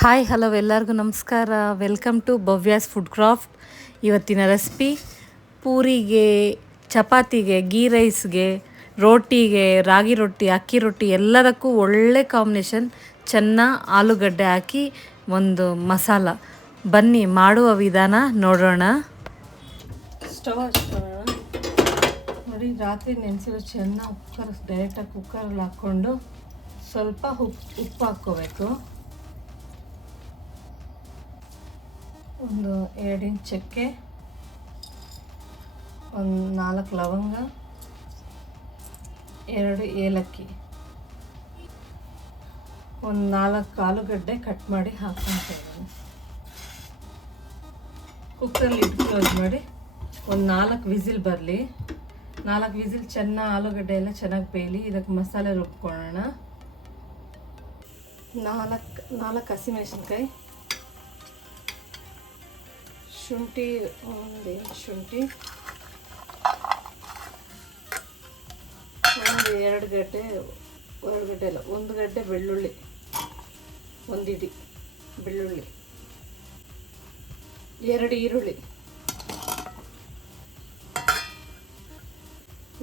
Hi hello ಎಲ್ಲರಿಗೂ ನಮಸ್ಕಾರ. Welcome to Bhavya's food craft. ಇವತ್ತಿನ ರೆಸಿಪಿ ಪೂರಿಗೆ, ಚಪಾತಿಗೆ, ಗೀ ರೈಸ್ಗೆ, ರೋಟಿಗೆ, ರಾಗಿ ರೊಟ್ಟಿ, ಅಕ್ಕಿ ರೊಟ್ಟಿ ಎಲ್ಲದಕ್ಕೂ ಒಳ್ಳೆ ಕಾಂಬಿನೇಷನ್ ಚೆನ್ನ ಆಲೂಗಡ್ಡೆ ಹಾಕಿ ಒಂದು ಮಸಾಲ. ಬನ್ನಿ ಮಾಡುವ ವಿಧಾನ ನೋಡೋಣ. ಸ್ಟವ್ ಹಚ್ಕೊಳ್ಳೋಣ. ನೋಡಿ, ರಾತ್ರಿ ನೆನೆಸಿರೋ ಚೆನ್ನ ಡೈರೆಕ್ಟಾಗಿ ಕುಕ್ಕರಲ್ಲಿ ಹಾಕ್ಕೊಂಡು ಸ್ವಲ್ಪ ಉಪ್ಪು ಹಾಕ್ಕೋಬೇಕು. ಒಂದು 2 ಇಂಚ್ ಚಕ್ಕೆ, ಒಂದು 4 ಲವಂಗ, 2 ಏಲಕ್ಕಿ, ಒಂದು 4 ಆಲೂಗಡ್ಡೆ ಕಟ್ ಮಾಡಿ ಹಾಕ್ಕೊಳ್ತಾ ಇದ್ದೀನಿ. ಕುಕ್ಕರಲ್ಲಿ ಇಟ್ಟು ಕ್ಲೋಸ್ ಮಾಡಿ ಒಂದು 4 ವಿಸಿಲ್ ಬರಲಿ. 4 ವಿಸಿಲ್ ಆಲೂಗಡ್ಡೆ ಎಲ್ಲ ಚೆನ್ನಾಗಿ ಬೇಯಲಿ. ಇದಕ್ಕೆ ಮಸಾಲೆ ರುಬ್ಕೊಳ್ಳೋಣ. 4 ಹಸಿಮೆಣಸಿನ್ಕಾಯಿ, ಶುಂಠಿ, ಒಂದು ಶುಂಠಿ, ಒಂದು ಗಡ್ಡೆ ಬೆಳ್ಳುಳ್ಳಿ, ಒಂದಿಡಿ ಬೆಳ್ಳುಳ್ಳಿ, 2 ಈರುಳ್ಳಿ.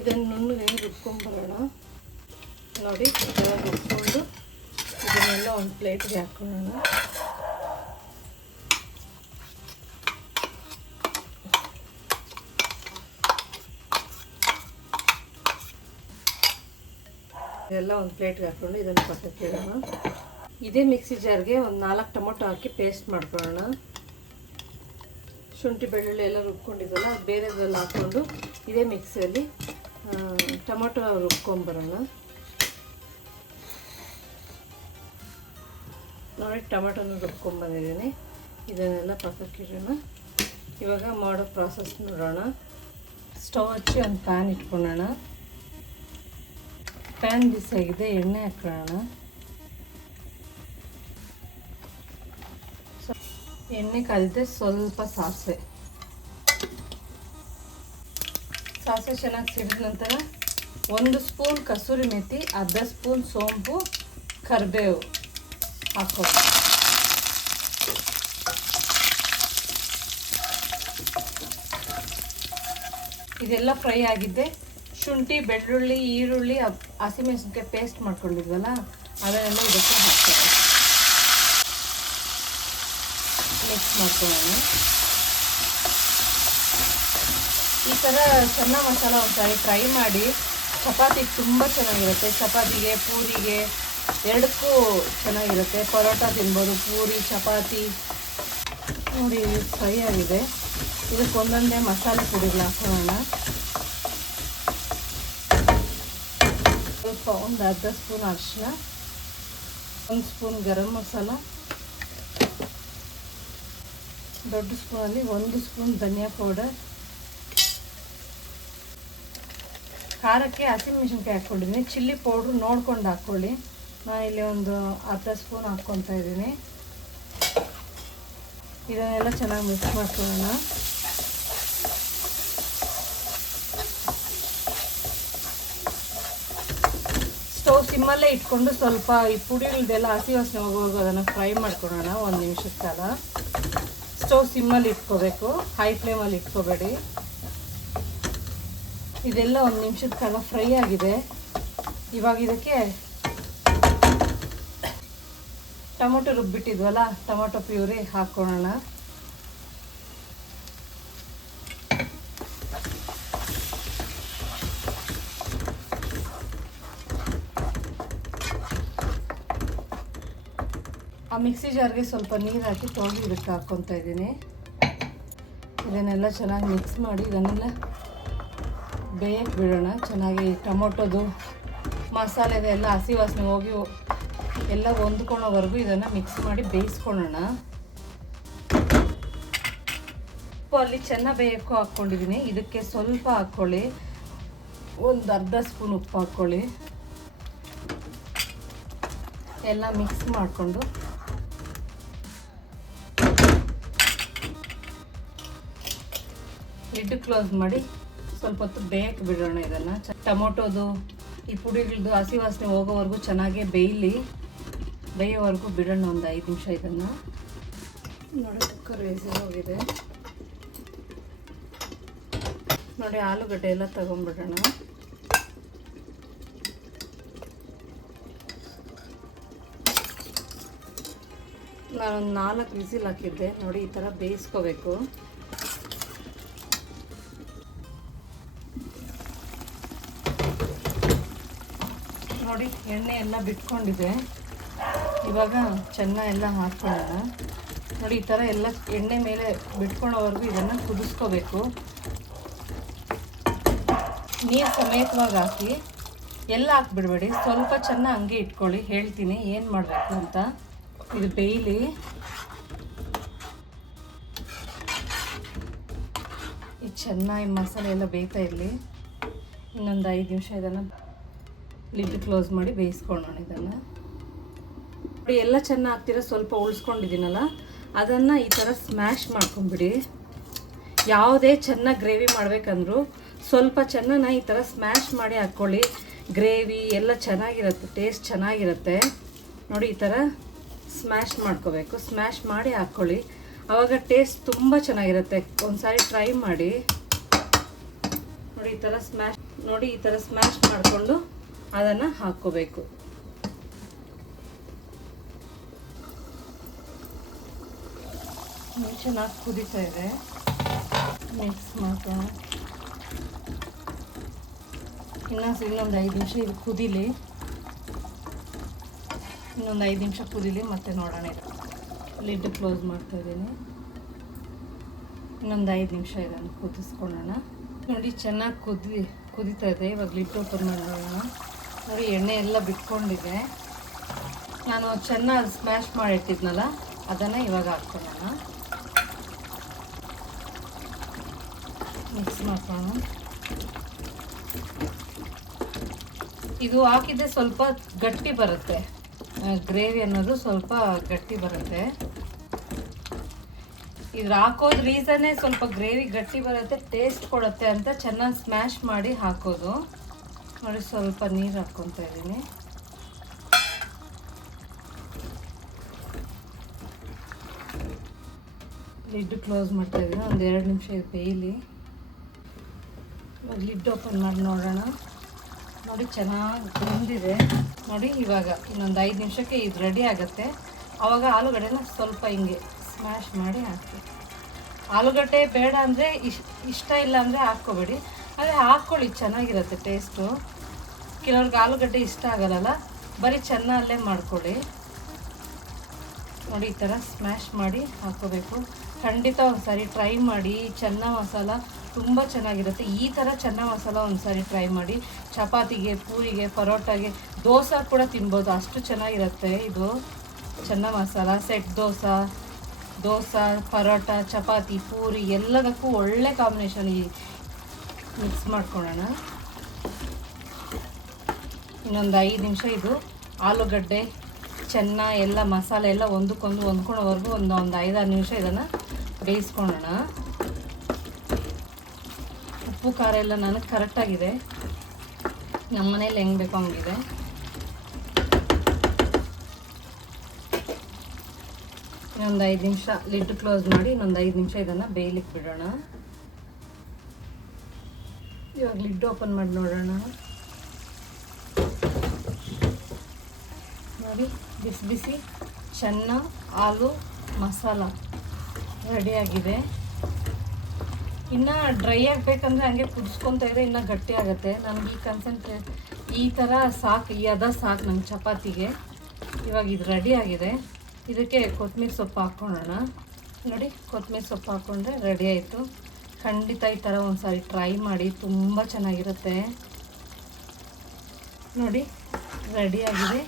ಇದನ್ನು ನುಣ್ಣಗೆ ರುಬ್ಕೊಂಡ್ಬರೋಣ. ನೋಡಿ, ರುಬ್ಕೊಂಡು ಇದನ್ನೆಲ್ಲ ಒಂದು ಪ್ಲೇಟ್ಗೆ ಹಾಕೊಳ್ಳೋಣ. ಇದೆಲ್ಲ ಒಂದು ಪ್ಲೇಟ್ಗೆ ಹಾಕ್ಕೊಂಡು ಇದನ್ನು ಪಕ್ಕಕ್ಕೆ ಇಡೋಣ. ಇದೇ ಮಿಕ್ಸಿ ಜಾರ್ಗೆ ಒಂದು 4 ಟೊಮೊಟೊ ಹಾಕಿ ಪೇಸ್ಟ್ ಮಾಡ್ಕೊಳ್ಳೋಣ. ಶುಂಠಿ ಬೆಳ್ಳುಳ್ಳಿ ಎಲ್ಲ ರುಬ್ಕೊಂಡಿದ್ದಲ್ಲ, ಅದು ಬೇರೆದ್ರಲ್ಲಿ ಹಾಕ್ಕೊಂಡು ಇದೇ ಮಿಕ್ಸಿಯಲ್ಲಿ ಟೊಮೊಟೊ ರುಬ್ಕೊಂಬರೋಣ. ನೋಡಿ, ಟೊಮೊಟೊನ ರುಬ್ಕೊಂಬಂದಿದ್ದೀನಿ. ಇದನ್ನೆಲ್ಲ ಪಕ್ಕಕ್ಕೆ ಇಡೋಣ. ಇವಾಗ ಮಾಡೋ ಪ್ರಾಸೆಸ್ ನೋಡೋಣ. ಸ್ಟವ್ ಹಚ್ಚಿ ಒಂದು ಪ್ಯಾನ್ ಇಟ್ಕೊಳ್ಳೋಣ. ಪ್ಯಾನ್ ಬಿಸಿಯಾಗಿದೆ, ಎಣ್ಣೆ ಹಾಕೊಳ್ಳೋಣ. ಎಣ್ಣೆ ಕಾದಿದೆ, ಸ್ವಲ್ಪ ಸಾಸಿವೆ ಚೆನ್ನಾಗಿ ಸಿಡಿದ ನಂತರ 1 ಸ್ಪೂನ್ ಕಸೂರಿ ಮೆಥಿ, ಅರ್ಧ ಸ್ಪೂನ್ ಸೋಂಪು, ಕರಿಬೇವು ಹಾಕೋಣ. ಇದೆಲ್ಲ ಫ್ರೈ ಆಗಿದ್ದೆ. ಶುಂಠಿ, ಬೆಳ್ಳುಳ್ಳಿ, ಈರುಳ್ಳಿ, ಹಸಿಮೆಣಸಿನ್ಕಾಯಿ ಪೇಸ್ಟ್ ಮಾಡ್ಕೊಂಡಿದ್ವಲ್ಲ, ಅದನ್ನೆಲ್ಲ ಇದಕ್ಕೆ ಹಾಕ್ತೀವಿ. ಮಿಕ್ಸ್ ಮಾಡ್ಕೊಳ್ಳೋಣ. ಈ ಥರ ಚೆನ್ನ ಮಸಾಲ ಒಂದ್ಸಾರಿ ಟ್ರೈ ಮಾಡಿ. ಚಪಾತಿಗೆ ತುಂಬ ಚೆನ್ನಾಗಿರುತ್ತೆ. ಚಪಾತಿಗೆ, ಪೂರಿಗೆ ಎರಡಕ್ಕೂ ಚೆನ್ನಾಗಿರುತ್ತೆ. ಪರೋಟ ತಿನ್ಬೋದು, ಪೂರಿ, ಚಪಾತಿ. ನೋಡಿ, ಫ್ರೈ ಆಗಿದೆ. ಇದಕ್ಕೆ ಒಂದೊಂದೇ ಮಸಾಲೆ ಪುಡಿಗಳು ಹಾಕೋಣ. ಸ್ವಲ್ಪ ಒಂದು ಅರ್ಧ ಸ್ಪೂನ್ ಅರಿಶಿನ, 1 ಸ್ಪೂನ್ ಗರಂ ಮಸಾಲ, ದೊಡ್ಡ ಸ್ಪೂನಲ್ಲಿ 1 ಸ್ಪೂನ್ ಧನಿಯಾ ಪೌಡರ್. ಖಾರಕ್ಕೆ ಹಸಿಮೆಣಸಿನ್ಕಾಯಿ ಹಾಕ್ಕೊಂಡಿದ್ದೀನಿ. ಚಿಲ್ಲಿ ಪೌಡ್ರು ನೋಡ್ಕೊಂಡು ಹಾಕ್ಕೊಳ್ಳಿ. ನಾನು ಇಲ್ಲಿ ಒಂದು ಅರ್ಧ ಸ್ಪೂನ್ ಹಾಕ್ಕೊತಾ ಇದ್ದೀನಿ. ಇದನ್ನೆಲ್ಲ ಚೆನ್ನಾಗಿ ಮಿಕ್ಸ್ ಮಾಡ್ಕೊಳ್ಳೋಣ. ಸ್ಟವ್ ಸಿಮ್ಮಲ್ಲೇ ಇಟ್ಕೊಂಡು ಸ್ವಲ್ಪ ಈ ಪುಡಿಗಳದೆಲ್ಲ ಹಸಿ ವಾಸನೆ ಹೋಗುವಾಗ ಅದನ್ನು ಫ್ರೈ ಮಾಡ್ಕೊಳ್ಳೋಣ 1 ನಿಮಿಷದ ಕಾಲ. ಸ್ಟವ್ ಸಿಮ್ಮಲ್ಲಿ ಇಟ್ಕೋಬೇಕು, ಹೈ ಫ್ಲೇಮಲ್ಲಿ ಇಟ್ಕೋಬೇಡಿ. ಇದೆಲ್ಲ 1 ನಿಮಿಷದ ಕಾಲ ಫ್ರೈ ಆಗಿದೆ. ಇವಾಗ ಇದಕ್ಕೆ ಟೊಮೊಟೊ ರುಬ್ಬಿಟ್ಟಿದ್ವಲ್ಲ, ಟೊಮೊಟೊ ಪ್ಯೂರಿ ಹಾಕ್ಕೊಳ್ಳೋಣ. ಆ ಮಿಕ್ಸಿ ಜಾರ್ಗೆ ಸ್ವಲ್ಪ ನೀರು ಹಾಕಿ ತೊಳೆದು ಇದಕ್ಕೆ ಹಾಕ್ಕೊತಾ ಇದ್ದೀನಿ. ಇದನ್ನೆಲ್ಲ ಚೆನ್ನಾಗಿ ಮಿಕ್ಸ್ ಮಾಡಿ ಇದನ್ನೆಲ್ಲ ಬೇಯಕ್ಕೆ ಬಿಡೋಣ. ಚೆನ್ನಾಗಿ ಟೊಮೊಟೊದು ಮಸಾಲೆದೆಲ್ಲ ಹಸಿ ವಾಸನೆ ಹೋಗಿ ಎಲ್ಲ ಹೊಂದ್ಕೊಳ್ಳೋವರೆಗೂ ಇದನ್ನು ಮಿಕ್ಸ್ ಮಾಡಿ ಬೇಯಿಸ್ಕೊಳ್ಳೋಣ. ಉಪ್ಪು ಅಲ್ಲಿ ಚೆನ್ನಾಗಿ ಬೇಯಕ್ಕೂ ಹಾಕ್ಕೊಂಡಿದ್ದೀನಿ. ಇದಕ್ಕೆ ಸ್ವಲ್ಪ ಹಾಕ್ಕೊಳ್ಳಿ, ಒಂದು ಅರ್ಧ ಸ್ಪೂನ್ ಉಪ್ಪು ಹಾಕ್ಕೊಳ್ಳಿ. ಎಲ್ಲ ಮಿಕ್ಸ್ ಮಾಡಿಕೊಂಡು ಲಿಡ್ ಕ್ಲೋಸ್ ಮಾಡಿ ಸ್ವಲ್ಪ ಹೊತ್ತು ಬೇಯಕ್ಕೆ ಬಿಡೋಣ. ಇದನ್ನು ಟೊಮೊಟೊದು ಈ ಪುಡಿಗಳದ್ದು ಹಸಿ ವಾಸನೆ ಹೋಗೋವರೆಗೂ ಚೆನ್ನಾಗೇ ಬೇಯಲಿ. ಬೇಯೋವರೆಗೂ ಬಿಡೋಣ ಒಂದು 5 ನಿಮಿಷ ಇದನ್ನು. ನೋಡಿ ಕುಕ್ಕರ್ ವಿಸಿಲ್ ಹೋಗಿದೆ. ನೋಡಿ ಆಲೂಗಡ್ಡೆ ಎಲ್ಲ ತಗೊಂಡ್ಬಿಡೋಣ. ನಾನೊಂದು 4 ವಿಸಿಲ್ ಹಾಕಿದ್ದೆ. ನೋಡಿ ಈ ಥರ ಬೇಯಿಸ್ಕೋಬೇಕು. ನೋಡಿ ಎಣ್ಣೆ ಎಲ್ಲ ಬಿಟ್ಕೊಂಡಿದೆ. ಇವಾಗ ಚೆನ್ನಾಗೆಲ್ಲ ಹಾಕ್ಕೊಳ್ಳೋಣ. ನೋಡಿ ಈ ಥರ ಎಲ್ಲ ಎಣ್ಣೆ ಮೇಲೆ ಬಿಟ್ಕೊಳ್ಳೋವರೆಗೂ ಇದನ್ನು ಕುದಿಸ್ಕೋಬೇಕು. ನೀರು ಸಮೇತವಾಗಿ ಹಾಕಿ ಎಲ್ಲ ಹಾಕ್ಬಿಡ್ಬೇಡಿ, ಸ್ವಲ್ಪ ಚೆನ್ನಾಗಿ ಹಂಗೆ ಇಟ್ಕೊಳ್ಳಿ. ಹೇಳ್ತೀನಿ ಏನು ಮಾಡಬೇಕು ಅಂತ. ಇದು ಬೇಯಲಿ. ಇದು ಚೆನ್ನಾಗಿ ಮಸಾಲೆ ಎಲ್ಲ ಬೇಯ್ತಾ ಇರಲಿ. ಇನ್ನೊಂದು 5 ನಿಮಿಷ ಇದನ್ನು ಲಿಡ್ ಕ್ಲೋಸ್ ಮಾಡಿ ಬೇಯಿಸ್ಕೊಳ್ಳೋಣ. ಇದನ್ನು ನೋಡಿ ಎಲ್ಲ ಚೆನ್ನಾಗಿ ಹಾಕ್ತೀರ. ಸ್ವಲ್ಪ ಉಳಿಸ್ಕೊಂಡಿದ್ದೀನಲ್ಲ ಅದನ್ನು ಈ ಥರ ಸ್ಮ್ಯಾಶ್ ಮಾಡ್ಕೊಂಬಿಡಿ. ಯಾವುದೇ ಚೆನ್ನಾಗಿ ಗ್ರೇವಿ ಮಾಡಬೇಕಂದ್ರೂ ಸ್ವಲ್ಪ ಚೆನ್ನಾಗಿ ಈ ಥರ ಸ್ಮ್ಯಾಶ್ ಮಾಡಿ ಹಾಕ್ಕೊಳ್ಳಿ. ಗ್ರೇವಿ ಎಲ್ಲ ಚೆನ್ನಾಗಿರುತ್ತೆ, ಟೇಸ್ಟ್ ಚೆನ್ನಾಗಿರುತ್ತೆ. ನೋಡಿ ಈ ಥರ ಸ್ಮ್ಯಾಶ್ ಮಾಡ್ಕೋಬೇಕು. ಸ್ಮ್ಯಾಶ್ ಮಾಡಿ ಹಾಕ್ಕೊಳ್ಳಿ, ಆವಾಗ ಟೇಸ್ಟ್ ತುಂಬ ಚೆನ್ನಾಗಿರುತ್ತೆ. ಒಂದು ಸಾರಿ ಟ್ರೈ ಮಾಡಿ. ನೋಡಿ ಈ ಥರ ಸ್ಮ್ಯಾಶ್ ಮಾಡಿಕೊಂಡು ಅದನ್ನು ಹಾಕ್ಕೋಬೇಕು. ಚೆನ್ನಾಗಿ ಕುದೀತಾ ಇದೆ. ಮಿಕ್ಸ್ ಮಾಡ್ಕೊಳ್ಳೋಣ. ಇನ್ನೊಂದು 5 ನಿಮಿಷ ಇದು ಕುದೀಲಿ. ಇನ್ನೊಂದು 5 ನಿಮಿಷ ಕುದೀಲಿ, ಮತ್ತೆ ನೋಡೋಣ. ಲಿಡ್ ಕ್ಲೋಸ್ ಮಾಡ್ತಾ ಇದ್ದೀನಿ. ಇನ್ನೊಂದು 5 ನಿಮಿಷ ಇದನ್ನು ಕುದಿಸ್ಕೊಳ್ಳೋಣ. ನೋಡಿ ಚೆನ್ನಾಗಿ ಕುದೀತಾ ಇದೆ. ಇವಾಗ ಲಿಡ್ ಓಪನ್ ಮಾಡೋಣ. ನೋಡಿ ಎಣ್ಣೆ ಎಲ್ಲ ಬಿಟ್ಕೊಂಡಿದೆ. ನಾನು ಚೆನ್ನಾಗಿ ಸ್ಮ್ಯಾಶ್ ಮಾಡಿಟ್ಟಿದ್ನಲ್ಲ ಅದನ್ನು ಇವಾಗ ಹಾಕ್ಕೊಳ್ಳೋಣ. ಮಿಕ್ಸ್ ಮಾಡ್ಕೊಳ್ಳೋಣ. ಇದು ಹಾಕಿದ್ರೆ ಸ್ವಲ್ಪ ಗಟ್ಟಿ ಬರುತ್ತೆ. ಗ್ರೇವಿ ಅನ್ನೋದು ಸ್ವಲ್ಪ ಗಟ್ಟಿ ಬರುತ್ತೆ. ಇದ್ರ ಹಾಕೋದು ರೀಸನ್ನೇ ಸ್ವಲ್ಪ ಗ್ರೇವಿ ಗಟ್ಟಿ ಬರುತ್ತೆ, ಟೇಸ್ಟ್ ಕೊಡುತ್ತೆ ಅಂತ ಚೆನ್ನಾಗಿ ಸ್ಮ್ಯಾಶ್ ಮಾಡಿ ಹಾಕೋದು. ನೋಡಿ ಸ್ವಲ್ಪ ನೀರು ಹಾಕ್ಕೊತಾ ಇದ್ದೀನಿ. ಲಿಡ್ ಕ್ಲೋಸ್ ಮಾಡ್ತಾ ಇದ್ದೀನಿ. ಒಂದು 2 ನಿಮಿಷ ಇದು ಬೇಯಲಿ. ಲಿಡ್ ಓಪನ್ ಮಾಡಿ ನೋಡೋಣ. ನೋಡಿ ಚೆನ್ನಾಗಿ ಬೆಂದಿದೆ. ನೋಡಿ ಇವಾಗ ಇನ್ನೊಂದು 5 ನಿಮಿಷಕ್ಕೆ ಇದು ರೆಡಿ ಆಗುತ್ತೆ. ಆವಾಗ ಆಲೂಗಡ್ಡೆನ ಸ್ವಲ್ಪ ಹಿಂಗೆ ಸ್ಮ್ಯಾಶ್ ಮಾಡಿ ಹಾಕಿ. ಆಲೂಗಡ್ಡೆ ಬೇಡ ಅಂದರೆ ಇಷ್ಟ ಇಲ್ಲ ಅಂದರೆ ಹಾಕ್ಕೋಬೇಡಿ, ಆದರೆ ಹಾಕ್ಕೊಳ್ಳಿ, ಚೆನ್ನಾಗಿರುತ್ತೆ ಟೇಸ್ಟು. ಕೆಲವ್ರಿಗೆ ಆಲೂಗಡ್ಡೆ ಇಷ್ಟ ಆಗಲ್ಲ, ಬರೀ ಚೆನ್ನಾಗಲ್ಲೇ ಮಾಡ್ಕೊಳ್ಳಿ. ನೋಡಿ ಈ ಥರ ಸ್ಮ್ಯಾಶ್ ಮಾಡಿ ಹಾಕ್ಕೋಬೇಕು. ಖಂಡಿತ ಒಂದು ಸಾರಿ ಟ್ರೈ ಮಾಡಿ. ಚೆನ್ನ ಮಸಾಲ ತುಂಬ ಚೆನ್ನಾಗಿರುತ್ತೆ. ಈ ಥರ ಚೆನ್ನ ಮಸಾಲ ಒಂದು ಸಾರಿ ಟ್ರೈ ಮಾಡಿ. ಚಪಾತಿಗೆ, ಪೂರಿಗೆ, ಪರೋಟಾಗೆ, ದೋಸೆ ಕೂಡ ತಿನ್ಬೋದು, ಅಷ್ಟು ಚೆನ್ನಾಗಿರುತ್ತೆ ಇದು ಚೆನ್ನ ಮಸಾಲ. ಸೆಟ್ ದೋಸೆ, ಪರೋಟ, ಚಪಾತಿ, ಪೂರಿ ಎಲ್ಲದಕ್ಕೂ ಒಳ್ಳೆ ಕಾಂಬಿನೇಷನ್. ಈ ಮಿಕ್ಸ್ ಮಾಡ್ಕೊಳ್ಳೋಣ. ಇನ್ನೊಂದು 5 ನಿಮಿಷ ಇದು ಆಲೂಗಡ್ಡೆ ಚೆನ್ನ ಎಲ್ಲ ಮಸಾಲೆ ಎಲ್ಲ ಒಂದಕ್ಕೊಂದು ಹೊಂದ್ಕೊಳ್ಳೋವರೆಗೂ ಒಂದು 5-6 ನಿಮಿಷ ಇದನ್ನು ಬೇಯಿಸ್ಕೊಳ್ಳೋಣ. ಉಪ್ಪು ಖಾರ ಎಲ್ಲ ನನಗೆ ಕರೆಕ್ಟಾಗಿದೆ. ನಮ್ಮ ಮನೇಲಿ ಹೆಂಗೆ ಬೇಕೋ ಹಂಗಿದೆ. ಇನ್ನೊಂದು 5 ನಿಮಿಷ ಲಿಡ್ ಕ್ಲೋಸ್ ಮಾಡಿ ಇನ್ನೊಂದು 5 ನಿಮಿಷ ಇದನ್ನು ಬೇಯಲಿಕ್ಕೆ ಬಿಡೋಣ. ಇವಾಗ ಲಿಡ್ ಓಪನ್ ಮಾಡಿ ನೋಡೋಣ. ನೋಡಿ ಬಿಸಿ ಬಿಸಿ ಚೆನ್ನ ಆಲೂ ಮಸಾಲ ರೆಡಿಯಾಗಿದೆ. ಇನ್ನು ಡ್ರೈ ಆಗಬೇಕಂದ್ರೆ ಹಂಗೆ ಕುದಿಸ್ಕೊತಾ ಇದ್ರೆ ಇನ್ನೂ ಗಟ್ಟಿ ಆಗುತ್ತೆ. ನನಗೆ ಈ ಥರ ಸಾಕು, ಈ ಅದ ಸಾಕು ನಂಗೆ ಚಪಾತಿಗೆ. ಇವಾಗ ಇದು ರೆಡಿ ಆಗಿದೆ. ಇದಕ್ಕೆ ಕೊತ್ತಂಬರಿ ಸೊಪ್ಪು ಹಾಕ್ಕೊಳ್ಳೋಣ. ನೋಡಿ ಕೊತ್ತಂಬರಿ ಸೊಪ್ಪು ಹಾಕ್ಕೊಂಡ್ರೆ ರೆಡಿ ಆಯಿತು. ಖಂಡಿತ ಈ ಥರ ಒಂದು ಸಾರಿ ಟ್ರೈ ಮಾಡಿ, ತುಂಬ ಚೆನ್ನಾಗಿರುತ್ತೆ. ನೋಡಿ ರೆಡಿಯಾಗಿದೆ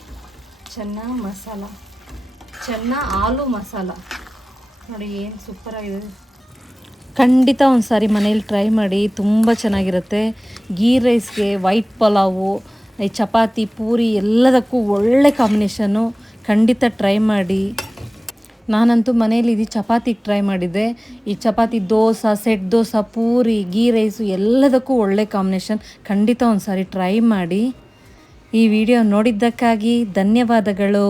ಚೆನ್ನ ಮಸಾಲ, ಚೆನ್ನ ಆಲೂ ಮಸಾಲ. ನೋಡಿ ಏನು ಸೂಪರಾಗಿದೆ. ಖಂಡಿತ ಒಂದು ಸಾರಿ ಮನೇಲಿ ಟ್ರೈ ಮಾಡಿ, ತುಂಬ ಚೆನ್ನಾಗಿರುತ್ತೆ. ಗೀ ರೈಸ್ಗೆ, ವೈಟ್ ಪಲಾವು, ಚಪಾತಿ, ಪೂರಿ ಎಲ್ಲದಕ್ಕೂ ಒಳ್ಳೆ ಕಾಂಬಿನೇಷನ್ನು. ಖಂಡಿತ ಟ್ರೈ ಮಾಡಿ. ನಾನಂತೂ ಮನೇಲಿ ಇದು ಚಪಾತಿಗೆ ಟ್ರೈ ಮಾಡಿದ್ದೆ. ಈ ಚಪಾತಿ, ದೋಸೆ, ಸೆಟ್ ದೋಸೆ, ಪೂರಿ, ಗೀ ರೈಸು ಎಲ್ಲದಕ್ಕೂ ಒಳ್ಳೆ ಕಾಂಬಿನೇಷನ್. ಖಂಡಿತ ಒಂದು ಸಾರಿ ಟ್ರೈ ಮಾಡಿ. ಈ ವಿಡಿಯೋ ನೋಡಿದ್ದಕ್ಕಾಗಿ ಧನ್ಯವಾದಗಳು.